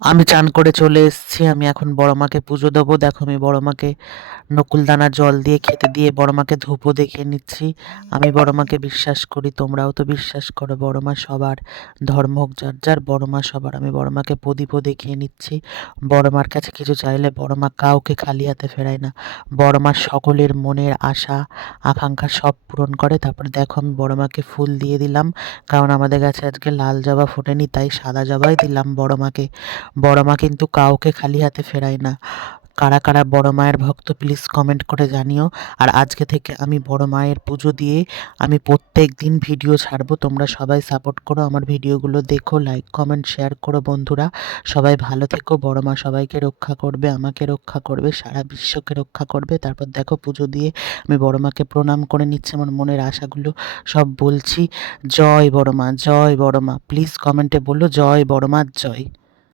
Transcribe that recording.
আমি চান করে চলে এসেছি। আমি এখন বড় মাকে পুজো দেবো। দেখো আমি বড় মাকে নকুলদানা জল দিয়ে খেতে দিয়ে বড় মাকে ধূপও দেখিয়ে নিচ্ছি। আমি বড় মাকে বিশ্বাস করি, তোমরাও তো বিশ্বাস করো। বড় মা সবার, ধর্ম হোক যার যার, বড় মা সবার। আমি বড় মাকে প্রদীপও দেখিয়ে নিচ্ছি। বড় মার কাছে কিছু চাইলে বড় মা কাউকে খালি হাতে ফেরায় না। বড় মা সকলের মনের আশা আকাঙ্ক্ষা সব পূরণ করে। তারপরে দেখো আমি বড় মাকে ফুল দিয়ে দিলাম, কারণ আমাদের কাছে আজকে লাল জবা ফোটেনি, তাই সাদা জবাই দিলাম বড় মাকে। বড় মা কিন্তু কাউকে খালি হাতে ফেরায় না। কারা কারা বড় মায়ের ভক্ত প্লিজ কমেন্ট করে জানিও। আর আজকে থেকে আমি বড় মায়ের পুজো দিয়ে আমি প্রত্যেক দিন ভিডিও ছাড়বো। তোমরা সবাই সাপোর্ট করো, আমার ভিডিওগুলো দেখো, লাইক কমেন্ট শেয়ার করো। বন্ধুরা সবাই ভালো থেকো। বড় মা সবাইকে রক্ষা করবে, আমাকে রক্ষা করবে, সারা বিশ্বকে রক্ষা করবে। তারপর দেখো পুজো দিয়ে আমি বড় মাকে প্রণাম করে নিচ্ছি, আমার মনের আশাগুলো সব বলছি। জয় বড় মা, জয় বড় মা। প্লিজ কমেন্টে বলো জয় বড় মা, জয়।